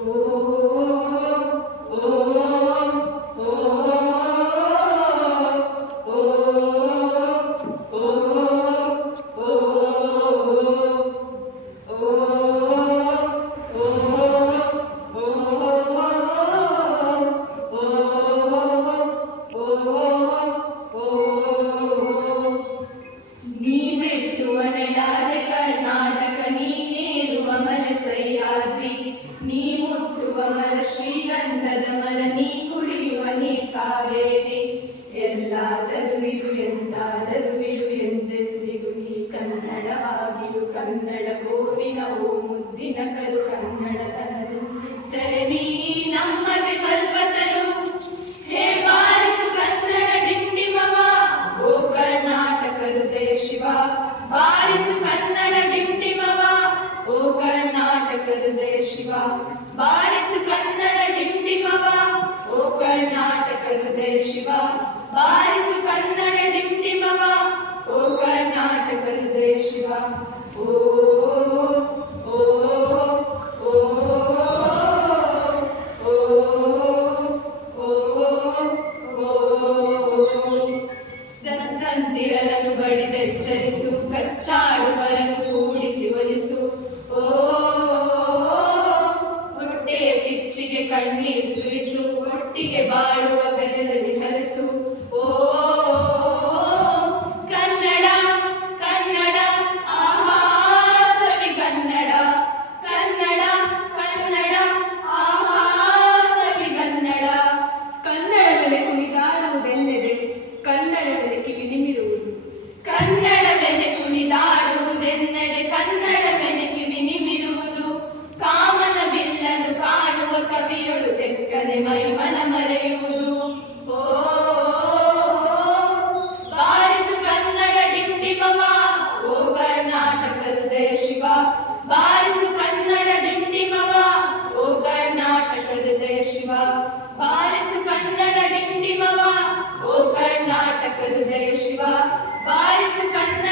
ನೀ ಶ್ರೀಗಂಧದ ಮರ ನೀ ಕುಡಿಯುವ ನೀ ಕಾವೇರಿ ಎಲ್ಲಾದರೂ ಇರು ಎಂದಾದರೂ ಇರು ಎಂದೆಂದಿಗೂ ನೀ ಕನ್ನಡವಾಗಿರು. ಕನ್ನಡ ಗೋವಿನ ಓ ಮುದ್ದಿನ ಕರು ಕನ್ನಡ ತನದು ಸರಣಿ ನಮ್ಮದೆ ಕಲ್ಪತರು. ಹೇ ಬಾರಿಸು ಕನ್ನಡ ಡಿಂಡಿಮವ. ಓ ಕರ್ನಾಟಕ ಹೃದಯ ಶಿವ, ಬಾರಿಸು ಕನ್ನಡ ಡಿಂಡಿಮವ. ಓ ಕರ್ನಾಟಕದ ಶಿವ. ಬಾರಿಸು ಕನ್ನಡ ಡಿಂಡಿಮವ ಓ ಕರ್ನಾಟಕದ ಶಿವ. ಬಾರಿಸು ಕನ್ನಡ ಡಿಂಡಿಮವ ಓ ಕರ್ನಾಟಕದ ಶಿವ. ಓ ಓ ಸಂತಂತಿರలను ಬಡಿದೆಚ್ಚರಿಸು ಕಚ್ಚಾಡುವರನ್ನು ಕಣ್ಣೀರ್ ಸುರಿಸು ಒಟ್ಟಿಗೆ ಬಾಳುವ ಬೆರಳಲ್ಲಿ ಹರಿಸು. ಓ ಮೈಮನ ಮರೆಯುವುದು ಓ ಬಾರಿಸು ಕನ್ನಡ ಡಿಂಡಿಮವ. ಓ, ಕರ್ನಾಟಕದ ಶಿವ. ಬಾರಿಸು ಕನ್ನಡ ಡಿಂಡಿಮವ. ಓ, ಕರ್ನಾಟಕದ ದೇಶಿವ ಬಾರಿಸು ಕನ್ನಡ ಡಿಂಡಿಮವ. ಓ, ಕರ್ನಾಟಕದ ದೇಶಿವ ಬಾರಿಸು ಕನ್ನಡ